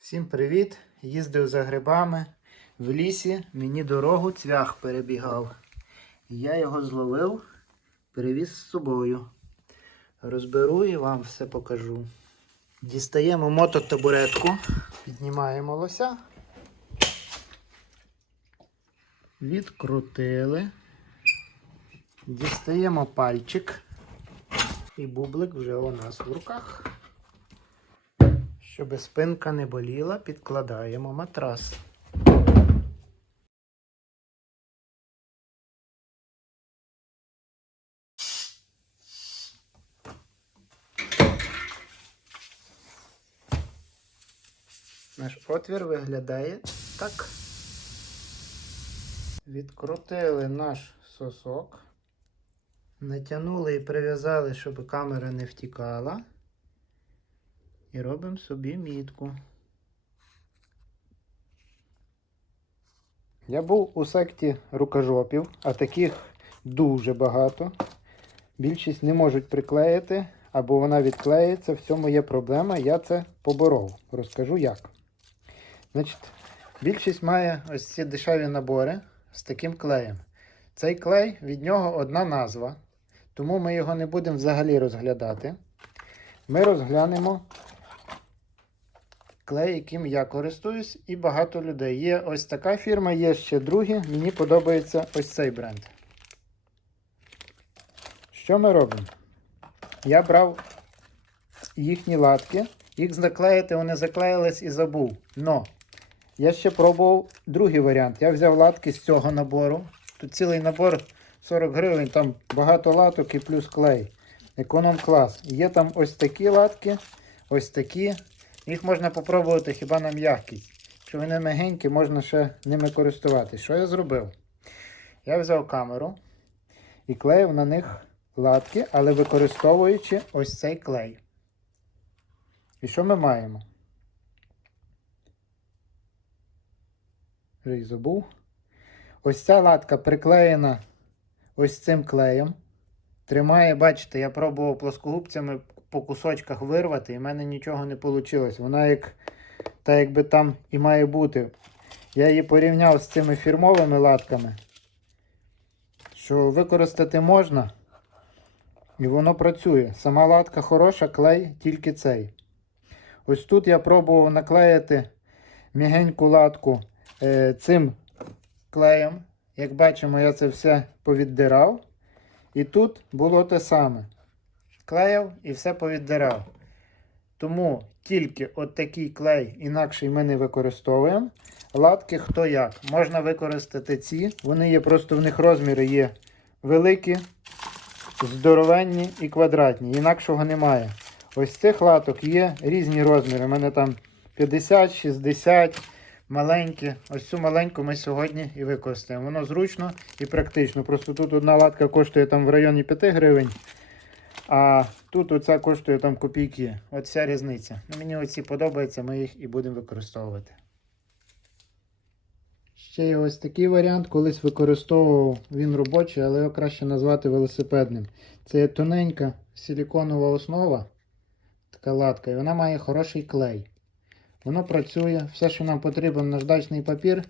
Всім привіт! Їздив за грибами в лісі, мені дорогу цвях перебігав. Я його зловив, перевіз з собою. Розберу і вам все покажу. Дістаємо мототабуретку, піднімаємо лося. Відкрутили. Дістаємо пальчик. І бублик вже у нас в руках. Щоб спинка не боліла, підкладаємо матрас. Наш отвір виглядає так. Відкрутили наш сосок, натягнули і прив'язали, щоб камера не втікала. І робимо собі мітку. Я був у секті рукожопів, а таких дуже багато. Більшість не можуть приклеїти, або вона відклеїться. В цьому є проблема. Я це поборов. Розкажу як. Значить, більшість має ось ці дешеві набори з таким клеєм. Цей клей від нього одна назва, тому ми його не будемо взагалі розглядати. Ми розглянемо клей, яким я користуюсь, і багато людей. Є ось така фірма, є ще другі. Мені подобається ось цей бренд. Що ми робимо? Я брав їхні латки, їх заклеїти, вони заклеїлись і забув. Но я ще пробував другий варіант. Я взяв латки з цього набору. Тут цілий набор 40 гривень, там багато латок і плюс клей. Економ клас. Є там ось такі латки, ось такі. Їх можна попробувати хіба на м'якість. Якщо вони мягенькі, можна ще ними користуватись. Що я зробив? Я взяв камеру і клеїв на них латки, але використовуючи ось цей клей. І що ми маємо? Вже забув. Ось ця латка приклеєна ось цим клеєм. Тримає, бачите, я пробував плоскогубцями по кусочках вирвати, і в мене нічого не вийшло. Вона як та якби там і має бути. Я її порівняв з цими фірмовими латками, що використати можна, і воно працює. Сама латка хороша, клей тільки цей. Ось тут я пробував наклеїти м'ягеньку латку е, цим клеєм. Як бачимо, я це все повіддирав. І тут було те саме. Клеїв і все повіддирав. Тому тільки от такий клей інакший ми не використовуємо. Латки хто як. Можна використати ці. Вони є просто в них розміри є великі, здоровенні і квадратні. Інакшого немає. Ось цих латок є різні розміри. У мене там 50, 60, маленькі. Ось цю маленьку ми сьогодні і використаємо. Воно зручно і практично. Просто тут одна латка коштує там в районі 5 гривень. А тут оця коштує там копійки. Вся різниця. Ну, мені оці подобаються, ми їх і будемо використовувати. Ще є ось такий варіант, колись використовував він робочий, але його краще назвати велосипедним. Це є тоненька силіконова основа, така латка, і вона має хороший клей. Воно працює, все, що нам потрібен, наждачний папір.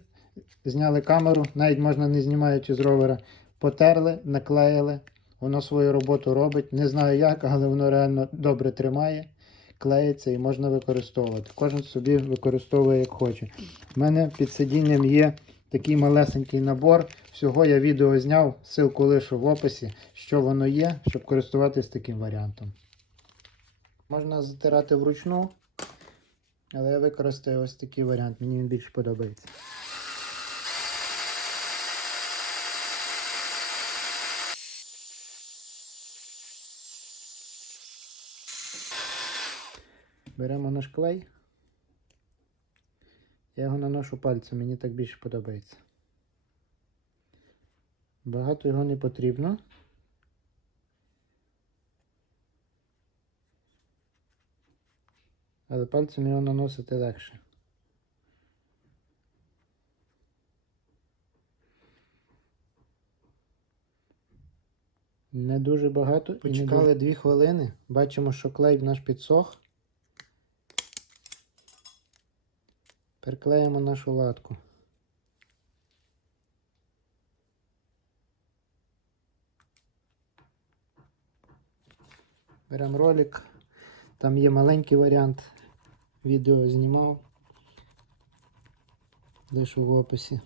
Зняли камеру, навіть можна не знімаючи з ровера, потерли, наклеїли. Воно свою роботу робить. Не знаю як, але воно реально добре тримає, клеїться і можна використовувати. Кожен собі використовує як хоче. У мене під сидінням є такий малесенький набор. Всього я відео зняв, ссылку лишу в описі, що воно є, щоб користуватись таким варіантом. Можна затирати вручну, але я використаю ось такий варіант, мені він більше подобається. Беремо наш клей. Я його наношу пальцем, мені так більше подобається. Багато його не потрібно. Але пальцем його наносити легше. Не дуже багато. Почекали 2 хвилини. Бачимо, що клей в наш підсох. Приклеїмо нашу латку. Беремо ролик. Там є маленький варіант. Відео знімав. Лишу в описі.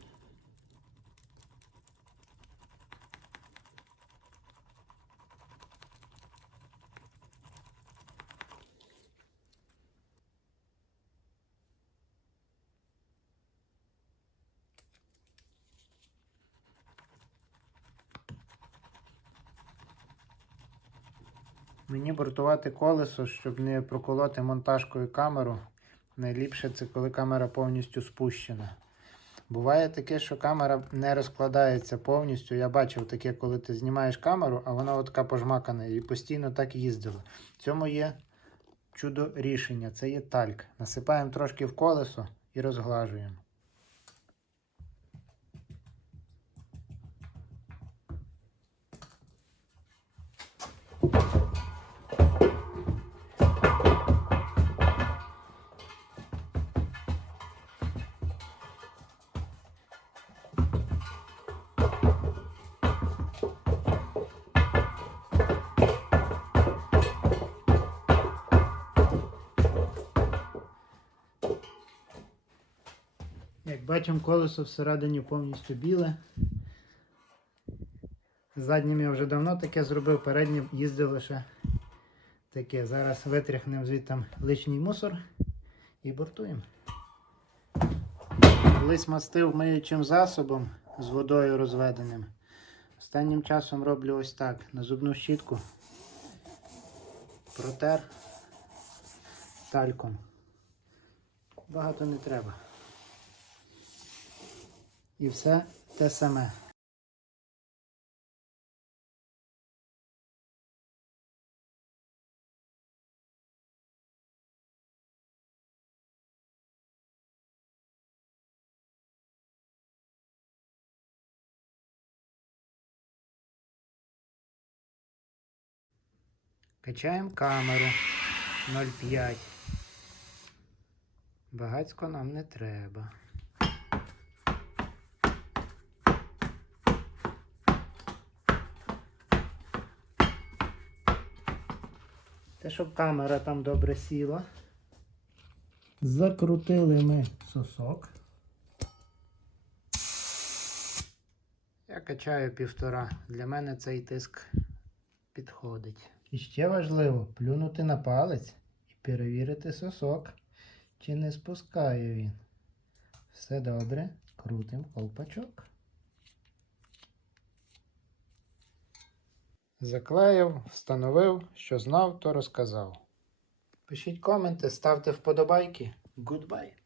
Мені бортувати колесо, щоб не проколоти монтажкою камеру. Найліпше це коли камера повністю спущена. Буває таке, що камера не розкладається повністю. Я бачив таке, коли ти знімаєш камеру, а вона от така пожмакана і постійно так їздила. В цьому є чудо рішення, це є тальк. Насипаємо трошки в колесо і розглажуємо. Як бачимо, колесо всередині повністю біле. Заднім я вже давно таке зробив, переднім їздив лише таке. Зараз витряхнемо звідти лишній мусор і бортуємо. Колись мастив миючим засобом з водою розведеним. Останнім часом роблю ось так. На зубну щітку протер тальком. Багато не треба. І все те саме. Качаємо камеру 0,5. Багацько нам не треба. Те, щоб камера там добре сіла. Закрутили ми сосок. Я качаю півтора. Для мене цей тиск підходить. І ще важливо плюнути на палець і перевірити сосок, чи не спускає він. Все добре, крутим колпачок. Заклеїв, встановив, що знав, то розказав. Пишіть коменти, ставте вподобайки. Goodbye!